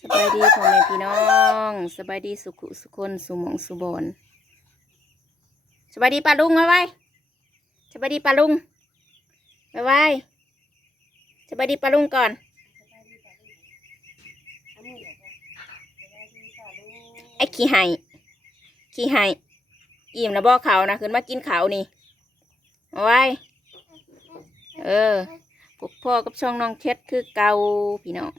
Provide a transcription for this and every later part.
สบายดีพ่อแม่พี่น้องสบายดีสุขสุคนสุมองสุบอนสบายดีป้าลุงไว้ไว้สบายดีป้าลุงไว้ไว้สบายดีป้าลุงก่อนไอ้ขี้ไห้ขี้ไห้อิ่มนะบ่อเขานะขึ้นมากินเขานี่เอาไว้เออพวกพ่อกับช่องน้องเช็ดคือเกาพี่น้อง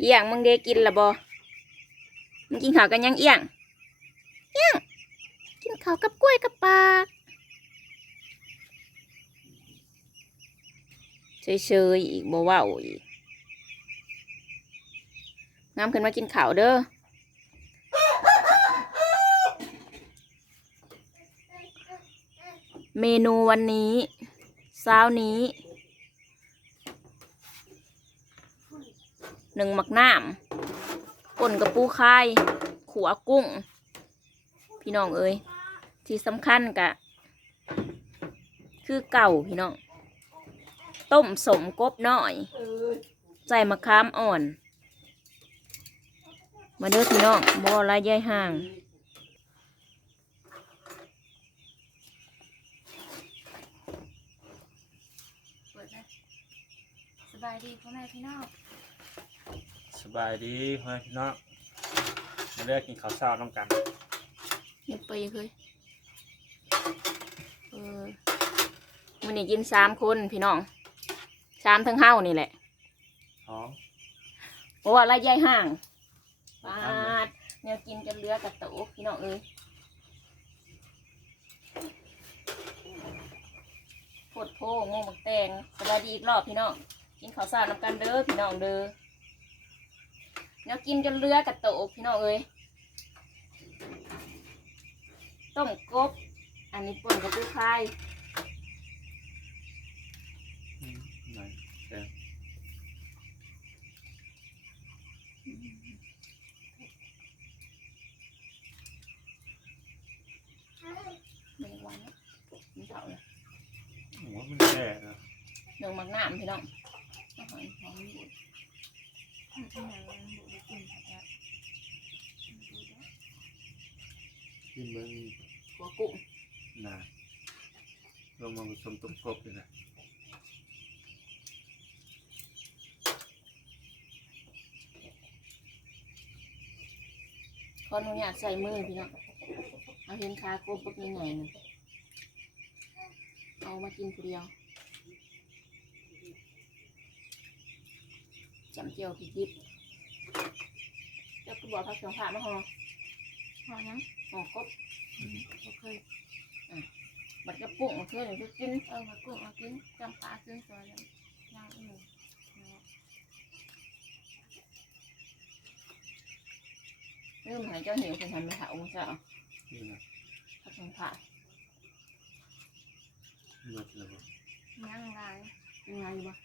เอียงมึงเดกินละบอมึงกินข้าวกันยังเอียงเอียงกินข้าวกับกล้วยกับปลาเฉยๆอีกบ่ว้าอีกงามขึ้นมากินข้าวเด้อเมนูวันนี้เช้านี้ หนึ่งหมักน้ำป่นกระปูคายขัวกุ้ง พี่น้องเอ้ยที่สำคัญกะ คือเก่าพี่น้อง ต้มสมกบหน้อย ใส่มะขามอ่อน มาเด้อพี่น้องบ่อลายยายห่างสบายดีพ่อแม่พี่น้อง บายดีพ่อแม่พี่น้องมาเลือกกินข้าวเช้าน้ำกันเงียบไปเคยเออมันนี่กินสามคนพี่น้องสามทั้งเฮ้านี่แหละท้องเพราะว่าไรยายห่างปาดเนี่ยกินจนเหลือกระโตกพี่น้องเอ้ยโพดโพงงบักแตงสบายดีอีกรอบพี่น้องกินข้าวสารน้ำกันเด้อพี่น้องเด้อ เนี่ยกินจนเหลือกระโตกพี่น้องเอ้ยต้มกบ อันนี้ป่นกับปูพายอืมไหนแกงหนึ่งวันนะมีเท่าเลยหัวมันแก่นะหนึ่งมักน้ำพี่น้องอาหารหอมอยู่ กินมันหัวกุ้งน่ะลงมาผสมต้มกบเลยนะขออนุญาตใส่มือพี่น้องเอาเห็นขากบปักยังไงนะเอามากินคนเดียว จำเจียวพริกดิบแล้วก็บอกพักสองผ่ามาห่อพอยังห่อกบบ่เคยบัดกระปุกมาเพื่อนก็กินเออมากุ้งมากินจำปาขึ้นซอยแล้วย่างอื่นเนาะเริ่มหายเจ้าเหนียวคนทำไม่ถาองศานี่นะพักสองผ่าเมื่อไหร่บ่ย่างลายยังไงบ้าง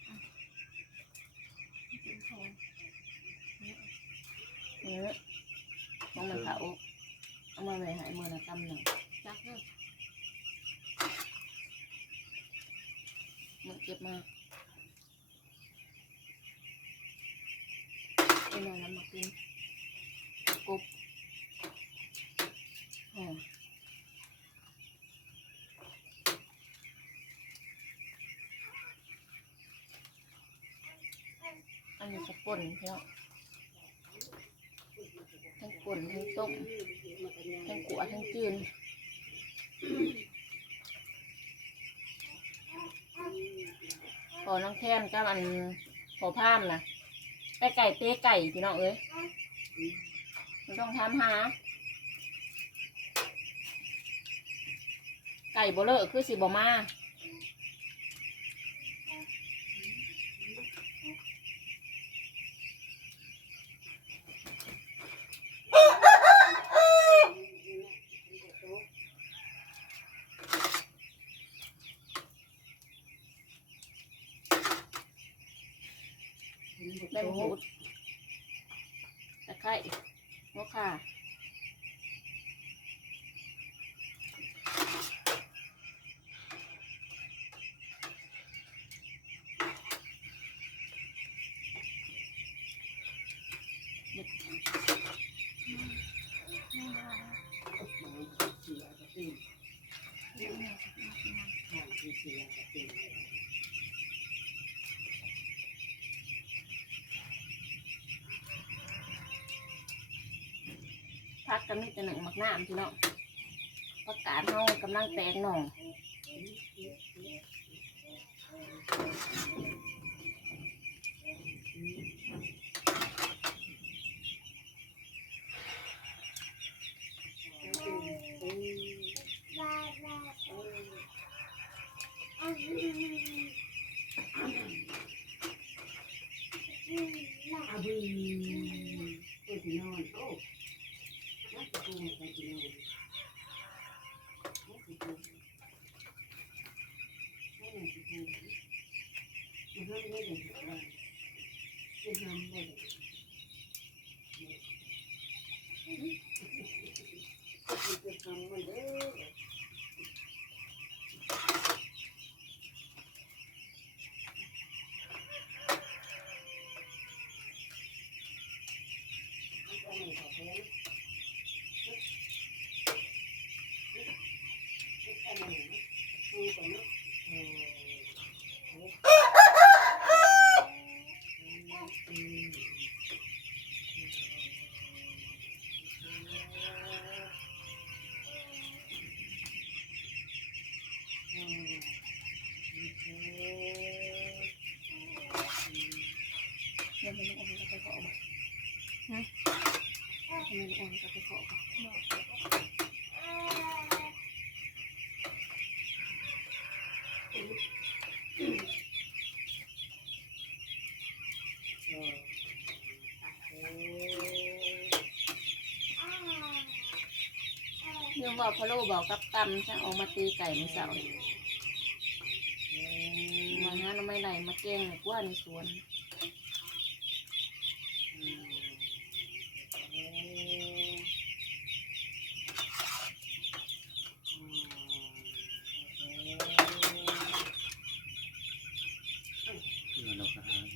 กินโทนเนื้อมองมันเผาเอามาไว้ใหายมือละกำหนึ่ง จักเด้อ มันเก็บมาเอาหน่อยแล้วมากินกบอ๋ออันนี้จะ ป่นพี่น้องทั้งป่นทั้งต้มทั้งกัวทั้งจืนพอน้องแค้นกับอันพอพามนะไก่ไก่เต้ไก่พี่น้องเอ้ยมันต้องทำหา ไก่โบเลอร์คือสิบมา งหูตะไคร้หัวขาเสียกับติ่งเสียกับติ่ง พักกันมีแต่หนึ่งมักน้ำพี่น้องประกาศเฮากำลังแตกหน่องอาบีเอ็ดนอนโอ้ Thank you. เดี๋ยวมันอ่อนก็ไปขอมาฮะมันอ่อนก็ไปขอมายัง บอกพะโลบอกกับตำช่างออกมาตีไก่ในเสาร์มาหาหน่อไม้ไหลมาแกงกว่าในสวนนกอาหาร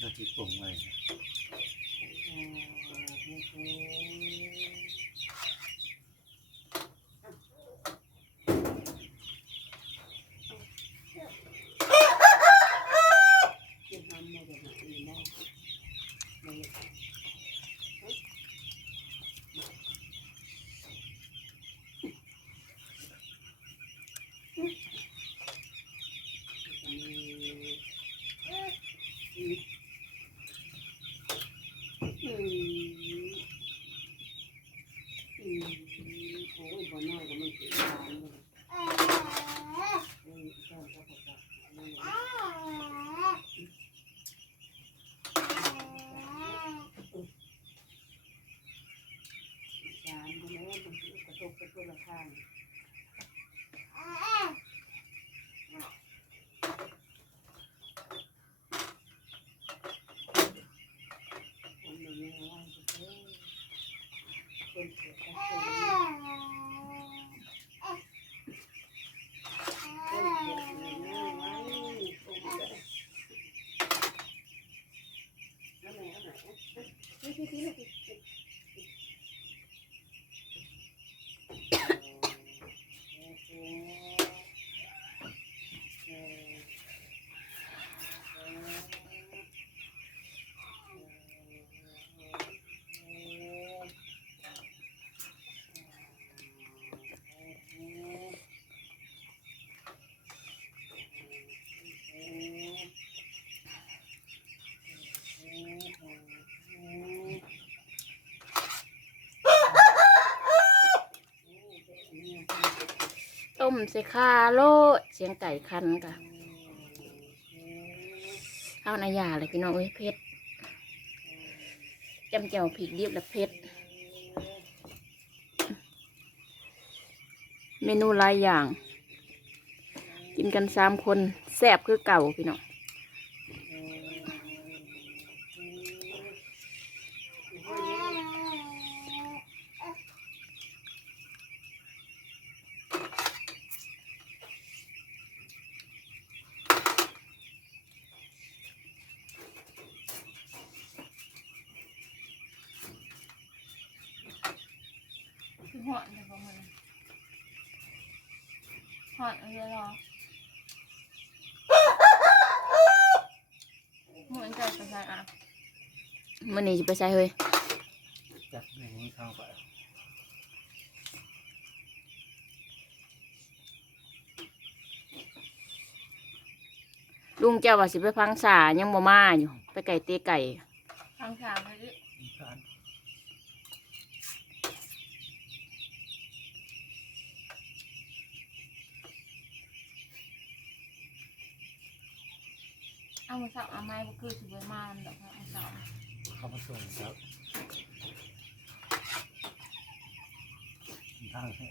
ถ้าที่ปรุงไว้ โอ้ยบ่น้อยก็มันสิ ตายเลยอืมใช่ก็พอจะนั่นแหละสามคนแล้วมันสิกระทบกระทบละข้างคนมันยังว่างจะเพิ่มคนเสียก็คนคนเสียอยู่หน้าไว้โอ้ยแล้วไหนเอาไหน นี่ที่ที่ที่ ต้ม ใส่ข้าโลดเสียงไก่คันกะข้าวนายาเลยพี่น้องเอ้ยเพชรจำเจียวผิกดิบและเพชรเมนูหลายอย่าง กินกันสามคนแซ่บคือเก่าพี่น้อง หอนแต่ประมาณหอนเรือรอหมุนใจไปใส่อะมื่อนี้จะไปใส่เฮ้ยจัดในนี้ข้างไปลุงเจ้าว่าสิไปพังษายังบ่มาอยู่ ไปไก่เตะไก่ทางสามไปดิ เอามาสับเอาไม้ก็คือสิบมาดอกเอาสับเข้ามาส่งครับทางให้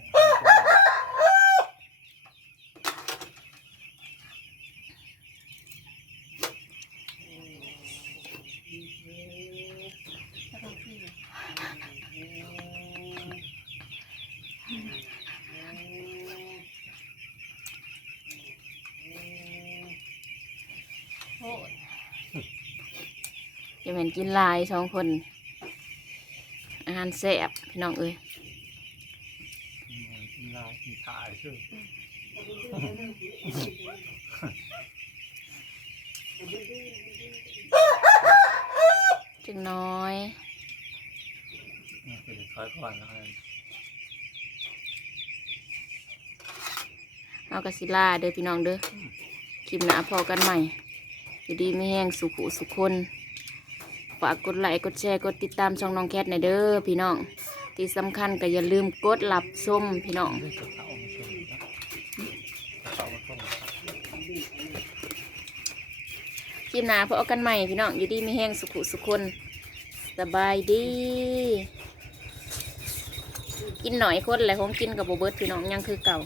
ถ้าต้องที่โหด จะเป็นกินหลายสองคน อาหารแซ่บพี่น้องเอ้ยกินลายกินถ่ายชื่อจึงน้อยนี่คือคอยก่อนแล้วกันเอากระสิลาเด้อพี่น้องเด้อคลิปหน้าพอกันใหม่อยู่ดีไม่แห้งสุขุสุขคน ฝากกดไลค์กดแชร์กดติดตามช่องน้องแคทในเด้อพี่น้อง ที่สำคัญก็อย่าลืมกดหลับส้มพี่น้องไม่จะเข้ามนะจะเข้ามาส่งคลิปหน้าพอกันใหม่พี่น้องอยู่ดีไม่แห้งสุขุสุขคนสบายดี กินหน่อยคนแหละของกินกับโบเบิร์ตพี่น้องยังคือเก่า